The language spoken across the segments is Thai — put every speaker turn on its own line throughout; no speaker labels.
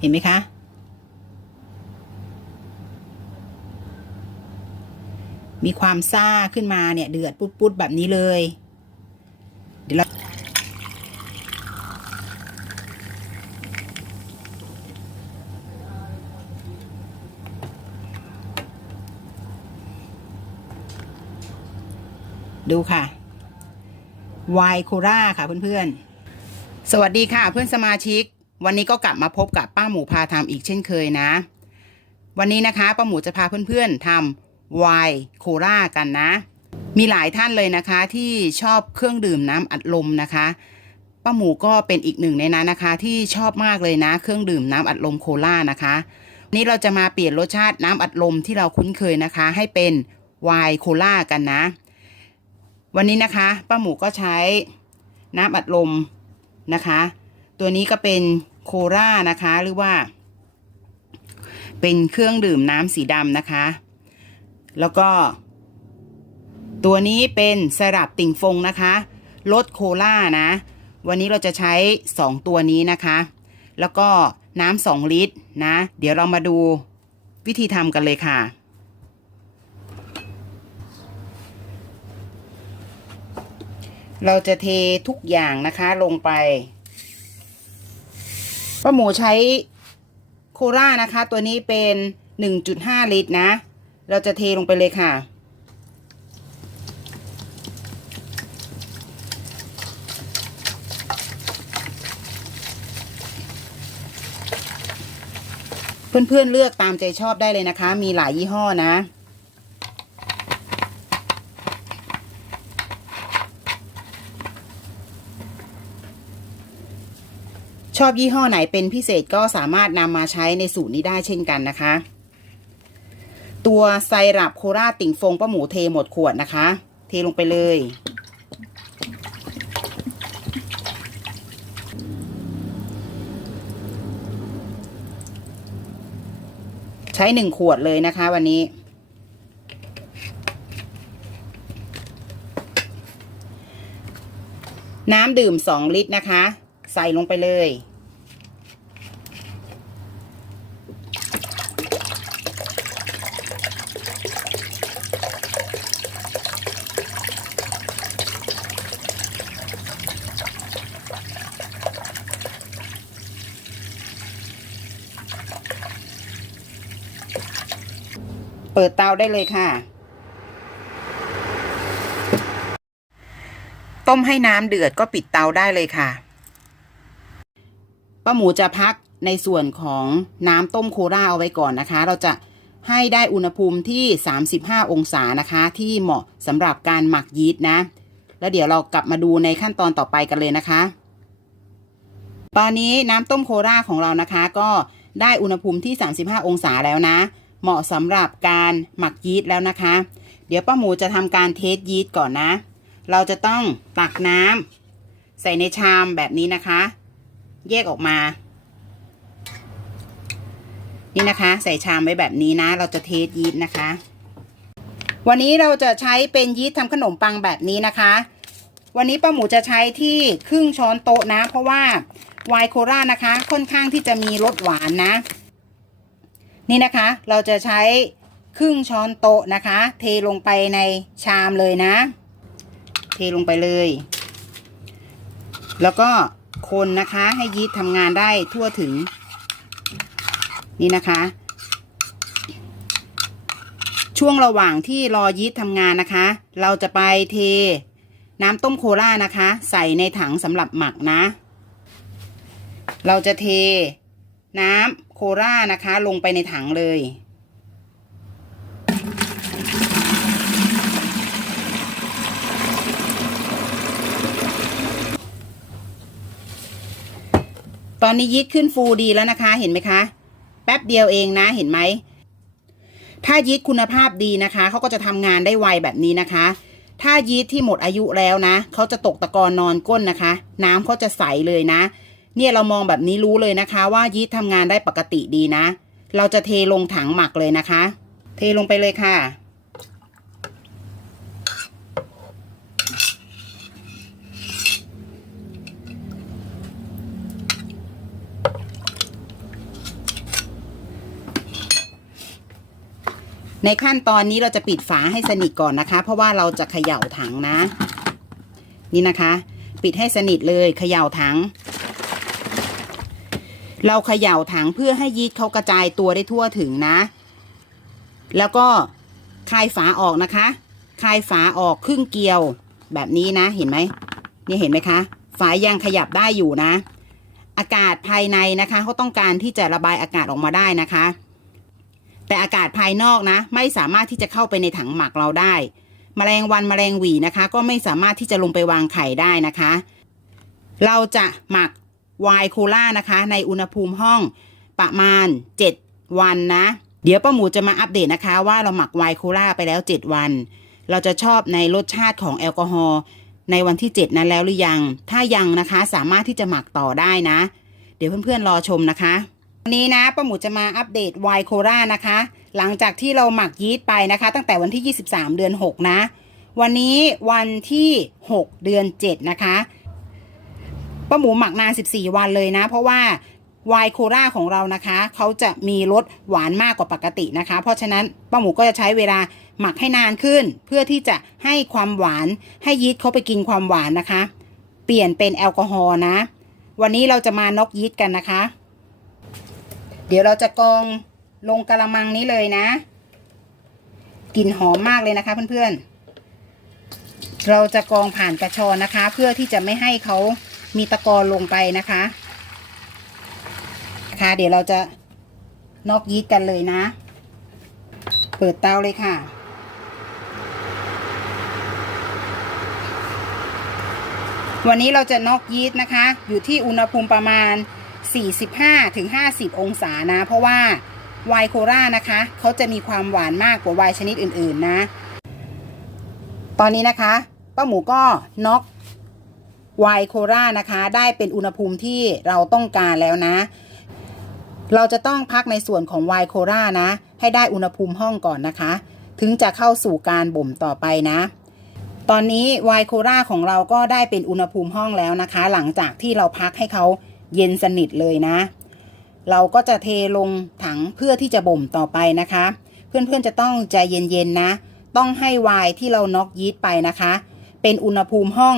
เห็นไหมคะ มีความซ่าขึ้นมาเนี่ยเดือดปุดๆแบบนี้เลย เดี๋ยวเราดูค่ะไวน์โคราค่ะเพื่อนๆ สวัสดีค่ะเพื่อนสมาชิก วันนี้ก็กลับมาพบกับป้าหมูพาทำอีกเช่นเคยนะ วันนี้นะคะป้าหมูจะพาเพื่อนๆทำไวน์โครากันนะ มีหลายท่านเลยนะคะที่ชอบเครื่องดื่มน้ำอัดลมนะคะ ป้าหมูก็เป็นอีกหนึ่งในนั้นนะคะ ที่ชอบมากเลยนะเครื่องดื่มน้ำอัดลมโครานะคะวันนี้เราจะมาเปลี่ยนรสชาติน้ำอัดลมที่เราคุ้นเคยนะคะ ให้เป็นไวน์โครากันนะ วันนี้นะคะป้าหมูก็ใช้น้ำอัดลมนะคะ ตัวนี้ก็เป็น โครานะคะ หรือว่า เป็นเครื่องดื่มน้ำสีดำนะคะ แล้วก็ ตัวนี้เป็นสลับติ่งฟงนะคะรสโคล่านะ วันนี้เราจะใช้ 2 ตัวนี้นะคะ แล้วก็น้ำ2ลิตรนะ เดี๋ยวเรามาดูวิธีทำกันเลยค่ะ เราจะเททุกอย่างนะคะลงไป ป้าหมูใช้โครานะคะ ตัวนี้เป็น 1.5 ลิตรนะ เราจะเทลงไปเลยค่ะ เพื่อนๆเลือกตามใจชอบได้เลยนะคะ มีหลายยี่ห้อนะ ชอบยี่ห้อไหนเป็นพิเศษก็สามารถนำมาใช้ในสูตรนี้ได้เช่นกันนะคะ ตัวไซรัปโคราติ่งฟงป้าหมูเทหมดขวดนะคะ เทลงไปเลย ใช้หนึ่งขวดเลยนะคะวันนี้น้ำดื่มสองลิตรนะคะ ใส่ลงไปเลย เปิดเตาได้เลยค่ะต้มให้น้ำเดือดก็ปิดเตาได้เลยค่ะ ป้าหมูจะพักในส่วนของน้ำต้มโคราเอาไว้ก่อนนะคะ เราจะให้ได้อุณหภูมิที่ 35 องศานะคะ ที่เหมาะสำหรับการหมักยีสต์นะ แล้วเดี๋ยวเรากลับมาดูในขั้นตอนต่อไปกันเลยนะคะ ตอนนี้น้ำต้มโคราของเรานะคะ ก็ได้อุณหภูมิที่ 35 องศาแล้วนะ เหมาะสำหรับการหมักยีสต์แล้วนะคะ เดี๋ยวป้าหมูจะทำการเทสยีสต์ก่อนนะ เราจะต้องตักน้ำใส่ในชามแบบนี้นะคะ แยกออกมา นี่นะคะ ใส่ชามไว้แบบนี้นะ เราจะเทสยีสต์นะคะ วันนี้เราจะใช้เป็นยีสต์ทำขนมปังแบบนี้นะคะ วันนี้ป้าหมูจะใช้ที่ครึ่งช้อนโต๊ะนะ เพราะว่าไวน์โครานะคะ ค่อนข้างที่จะมีรสหวานนะ นี่นะคะ เราจะใช้ครึ่งช้อนโต๊ะนะคะ เทลงไปในชามเลยนะ เทลงไปเลย แล้วก็ คนนะคะ ให้ยีสต์ทำงานได้ทั่วถึง นี่นะคะ ช่วงระหว่างที่รอยีสต์ทำงานนะคะ เราจะไปเทน้ำต้มโคล่านะคะ ใส่ในถังสำหรับหมักนะ เราจะเทน้ำโคล่านะคะ ลงไปในถังเลย ตอนนี้ยีสต์ขึ้นฟูดีแล้วนะคะ เห็นไหมคะ แป๊บเดียวเองนะ เห็นไหม ถ้ายีสต์คุณภาพดีนะคะ เขาก็จะทำงานได้ไวแบบนี้นะคะ ถ้ายีสต์ที่หมดอายุแล้วนะ เขาจะตกตะกอนนอนก้นนะคะ น้ำเขาจะใสเลยนะ เนี่ยเรามองแบบนี้รู้เลยนะคะ ว่ายีสต์ทำงานได้ปกติดีนะ เราจะเทลงถังหมักเลยนะคะ เทลงไปเลยค่ะ ในขั้นตอนนี้เราจะปิดฝาให้สนิทก่อนนะคะ เพราะว่าเราจะเขย่าถังนะ นี่นะคะ ปิดให้สนิทเลยเขย่าถัง เราเขย่าถังเพื่อให้ยีสต์เขากระจายตัวได้ทั่วถึงนะ แล้วก็คลายฝาออกนะคะคลายฝาออกครึ่งเกลียวแบบนี้นะเห็นไหมนี่เห็นไหมคะฝายังขยับได้อยู่นะ อากาศภายในนะคะเขาต้องการที่จะระบายอากาศออกมาได้นะคะ แต่อากาศภายนอกนะ ไม่สามารถที่จะเข้าไปในถังหมักเราได้แมลงวันแมลงหวีนะคะ ก็ไม่สามารถที่จะลงไปวางไข่ได้นะคะ เราจะหมักไวน์โคล่านะคะ ในอุณหภูมิห้องประมาณ 7 วันนะ เดี๋ยวป้าหมูจะมาอัปเดตนะคะ ว่าเราหมักไวน์โคล่าไปแล้ว 7 วัน เราจะชอบในรสชาติของแอลกอฮอล์ในวันที่ 7 นั้นแล้วหรือยัง ถ้ายังนะคะสามารถที่จะหมักต่อได้นะ เดี๋ยวเพื่อนๆรอชมนะคะ วันนี้นะป้าหมูจะมาอัปเดตไวน์โคล่านะคะ หลังจากที่เราหมักยีสต์ไปนะคะ ตั้งแต่วันที่ 23 เดือน 6 นะ วันนี้วันที่ 6 เดือน 7 นะคะป้าหมูหมักนาน 14 วันเลยนะ เพราะว่าไวน์โคราของเรานะคะ เขาจะมีรสหวานมากกว่าปกตินะคะ เพราะฉะนั้นป้าหมูก็จะใช้เวลาหมักให้นานขึ้น เพื่อที่จะให้ความหวานให้ยีสต์เขาไปกินความหวานนะคะ เปลี่ยนเป็นแอลกอฮอล์นะ วันนี้เราจะมานกยีสต์กันนะคะ เดี๋ยวเราจะกองลงกระมังนี้เลยนะ กลิ่นหอมมากเลยนะคะเพื่อนๆ เราจะกองผ่านกระชอนนะคะ เพื่อที่จะไม่ให้เขามีตะกอนลงไปนะคะค่ะเดี๋ยวเราจะนอกยีสต์กันเลยนะ เปิดเตาเลยค่ะ วันนี้เราจะนอกยีสต์นะคะ อยู่ที่อุณหภูมิประมาณ 45-50 องศานะ เพราะว่าไวน์โครานะคะเขาจะมีความหวานมากกว่าไวน์ชนิดอื่นๆนะ ตอนนี้นะคะป้าหมูก็น็อกไวน์โครานะคะ ได้เป็นอุณหภูมิที่เราต้องการแล้วนะ เราจะต้องพักในส่วนของไวน์โครานะ ให้ได้อุณหภูมิห้องก่อนนะคะ ถึงจะเข้าสู่การบ่มต่อไปนะตอนนี้ไวน์โคราของเราก็ได้เป็นอุณหภูมิห้องแล้วนะคะ หลังจากที่เราพักให้เขา เย็นสนิทเลยนะ เราก็จะเทลงถังเพื่อที่จะบ่มต่อไปนะคะ เพื่อนๆจะต้องใจเย็นๆนะ ต้องให้วน์ที่เราน็อกยีสต์ไปนะคะ เป็นอุณหภูมิห้อง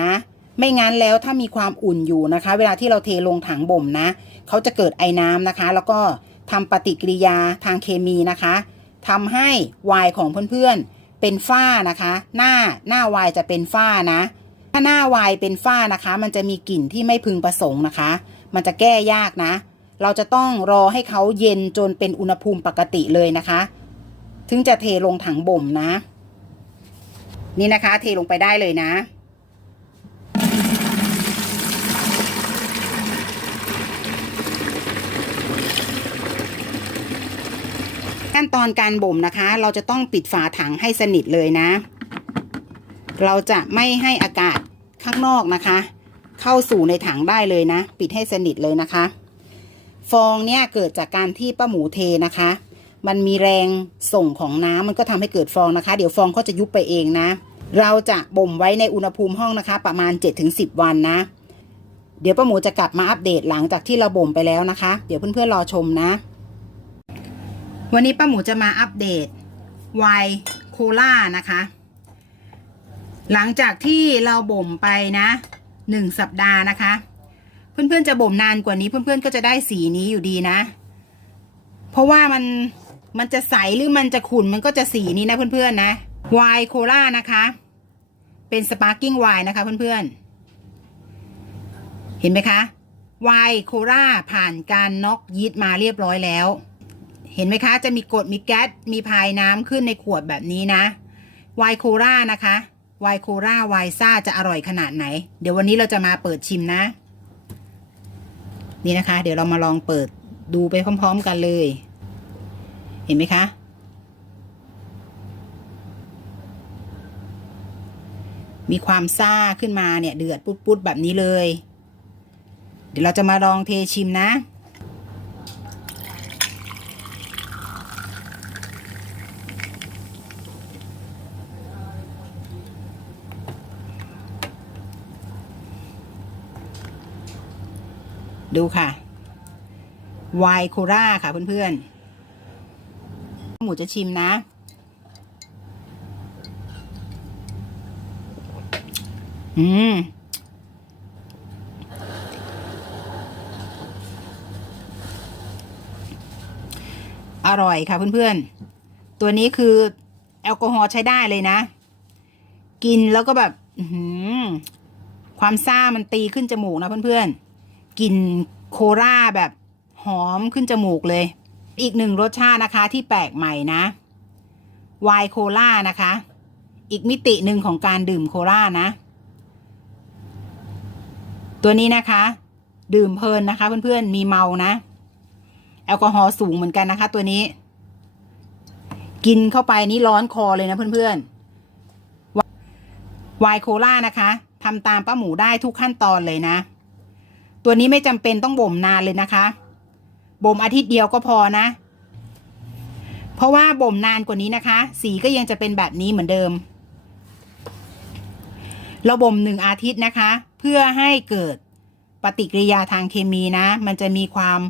นะ ไม่งั้นแล้วถ้ามีความอุ่นอยู่นะคะ เวลาที่เราเทลงถังบ่มนะเขาจะเกิดไอน้ำนะคะ แล้วก็ทำปฏิกิริยาทางเคมีนะคะทำให้วน์ของเพื่อนๆเป็นฝ้านะคะ หน้าหน้าวน์จะเป็นฝ้านะ ถ้าหน้าวน์เป็นฝ้านะคะ มันจะมีกลิ่นที่ไม่พึงประสงค์นะคะ มันจะแก้ยากนะ เราจะต้องรอให้เขาเย็นจนเป็นอุณหภูมิปกติเลยนะคะ ถึงจะเทลงถังบ่มนะ นี่นะคะ เทลงไปได้เลยนะขั้นตอนการบ่มนะคะ เราจะต้องปิดฝาถังให้สนิทเลยนะ เราจะไม่ให้อากาศข้างนอกนะคะ เข้าสู่ในถังได้เลยนะ ปิดให้สนิทเลยนะคะ ฟองเนี่ยเกิดจากการที่ป้าหมูเทนะคะ มันมีแรงส่งของน้ำมันก็ทำให้เกิดฟองนะคะ เดี๋ยวฟองก็จะยุบไปเองนะ เราจะบ่มไว้ในอุณหภูมิห้องนะคะ ประมาณ 7-10 วันนะ เดี๋ยวป้าหมูจะกลับมาอัปเดตหลังจากที่เราบ่มไปแล้วนะคะ เดี๋ยวเพื่อนๆรอชมนะ วันนี้ป้าหมูจะมาอัปเดตไวน์โคล่านะคะ หลังจากที่เราบ่มไปนะหนึ่งสัปดาห์นะคะ เพื่อนๆจะบ่มนานกว่านี้เพื่อนๆก็จะได้สีนี้อยู่ดีนะ เพราะว่ามันมันจะใสหรือมันจะขุ่นมันก็จะสีนี้นะเพื่อนๆนะไวน์โคล่านะคะ เป็นสปาร์กิ้งไวน์นะคะเพื่อนๆ เห็นไหมคะไวน์โคล่าผ่านการน็อกยีสต์มาเรียบร้อยแล้ว เห็นไหมคะ จะมีกรดมีแก๊สมีพายน้ำขึ้นในขวดแบบนี้นะไวน์โคล่านะคะ ไวน์โคล่าไวน์ซ่าจะอร่อยขนาดไหน เดี๋ยววันนี้เราจะมาเปิดชิมนะ นี่นะคะ เดี๋ยวเรามาลองเปิดดูไปพร้อม ๆ กันเลย เห็นไหมคะ มีความซ่าขึ้นมาเนี่ย เดือดปุดๆแบบนี้เลย เดี๋ยวเราจะมาลองเทชิมนะ ดูค่ะไวน์โคราค่ะเพื่อนๆ หมูจะชิมนะ อืม อร่อยค่ะเพื่อนๆ ตัวนี้คือแอลกอฮอล์ใช้ได้เลยนะ กินแล้วก็แบบความซ่ามันตีขึ้นจมูกนะเพื่อนๆ กลิ่นโคราแบบหอมขึ้นจมูกเลย อีกหนึ่งรสชาตินะคะที่แปลกใหม่นะไวน์โคลานะคะ อีกมิติหนึ่งของการดื่มโคลานะ ตัวนี้นะคะ ดื่มเพลินนะคะ เพื่อนๆมีเมานะ แอลกอฮอล์สูงเหมือนกันนะคะ ตัวนี้ กินเข้าไปนี่ร้อนคอเลยนะเพื่อนๆไวน์โคลานะคะทำตามป้าหมูได้ทุกขั้นตอนเลยนะ ตัวนี้ไม่จำเป็นต้องบ่มนานเลยนะคะบ่มอาทิตย์เดียวก็พอนะ เพราะว่าบ่มนานกว่านี้นะคะ สีก็ยังจะเป็นแบบนี้เหมือนเดิม เราบ่มหนึ่งอาทิตย์นะคะ เพื่อให้เกิดปฏิกิริยาทางเคมีนะ มันจะมีความ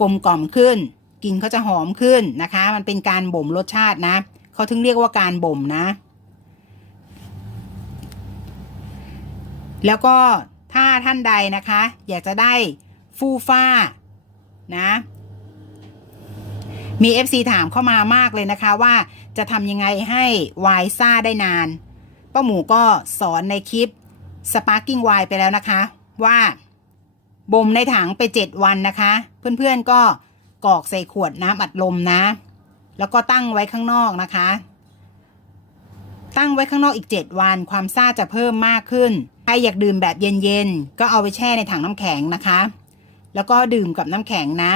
กลมกล่อมขึ้นกลิ่นเขาจะหอมขึ้นนะคะ มันเป็นการบ่มรสชาตินะ เขาถึงเรียกว่าการบ่มนะ แล้วก็ ถ้าท่านใดนะคะ อยากจะได้ฟูฟ้านะมี FC ถามเข้ามามากเลยนะคะว่าจะทำยังไงให้วน์ซ่าได้นาน ป้าหมูก็สอนในคลิป Sparking Wine ไปแล้วนะคะ ว่าบ่มในถังไป 7 วันนะคะ เพื่อนๆก็กรอกใส่ขวดน้ำอัดลมนะ แล้วก็ตั้งไว้ข้างนอกนะคะ ตั้งไว้ข้างนอกอีก 7 วันความซ่าจะเพิ่มมากขึ้น รอยากดื่มแบบเย็นๆ ก็เอาไปแช่ในถังน้ำแข็งนะคะ แล้วก็ดื่มกับน้ำแข็งนะ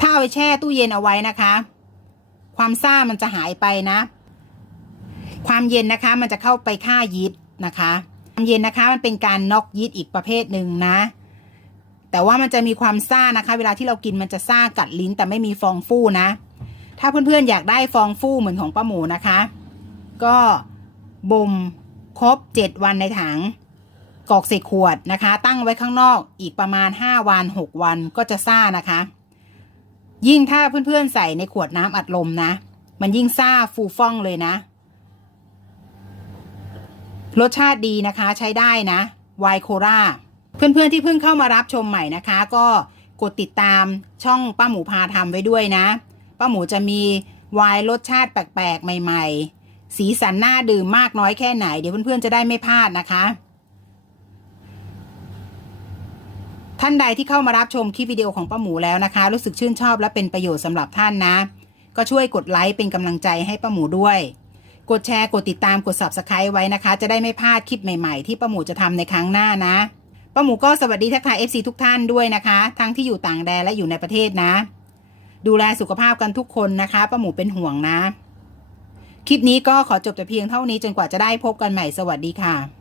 ถ้าเอาไปแช่ตู้เย็นเอาไว้นะคะ ความซ่ามันจะหายไปนะ ความเย็นนะคะมันจะเข้าไปฆ่ายีสต์นะคะ ความเย็นนะคะมันเป็นการน็อกยีสต์อีกประเภทหนึ่งนะ แต่ว่ามันจะมีความซ่านะคะ เวลาที่เรากินมันจะซ่ากัดลิ้นแต่ไม่มีฟองฟู่นะ ถ้าเพื่อนๆอยากได้ฟองฟู่เหมือนของป้าหมูนะคะ ก็บ่มครบ 7 วันในถัง กอกใส่ขวดนะคะ ตั้งไว้ข้างนอกอีกประมาณ 5 วัน 6 วันก็จะซ่านะคะ ยิ่งถ้าเพื่อนๆใส่ในขวดน้ำอัดลมนะ มันยิ่งซ่าฟูฟ่องเลยนะ รสชาติดีนะคะใช้ได้นะไวน์โคราเพื่อนๆที่เพิ่งเข้ามารับชมใหม่นะคะ ก็กดติดตามช่องป้าหมูพาทำไว้ด้วยนะป้าหมูจะมีไวน์รสชาติแปลกๆ ใหม่ ๆ สีสันน่าดื่มมากน้อยแค่ไหน เดี๋ยวเพื่อนๆจะได้ไม่พลาดนะคะ ท่านใดที่เข้ามารับชมคลิปวิดีโอของป้าหมูแล้วนะคะ รู้สึกชื่นชอบและเป็นประโยชน์สำหรับท่านนะ ก็ช่วยกดไลค์เป็นกำลังใจให้ป้าหมูด้วย กดแชร์กดติดตามกด subscribe ไว้นะคะ จะได้ไม่พลาดคลิปใหม่ๆ ที่ป้าหมูจะทำในครั้งหน้านะป้าหมูก็สวัสดีทักทาย FC ทุกท่านด้วยนะคะ ทั้งที่อยู่ต่างแดนและอยู่ในประเทศนะ ดูแลสุขภาพกันทุกคนนะคะป้าหมูเป็นห่วงนะ คลิปนี้ก็ขอจบแต่เพียงเท่านี้จนกว่าจะได้พบกันใหม่สวัสดีค่ะ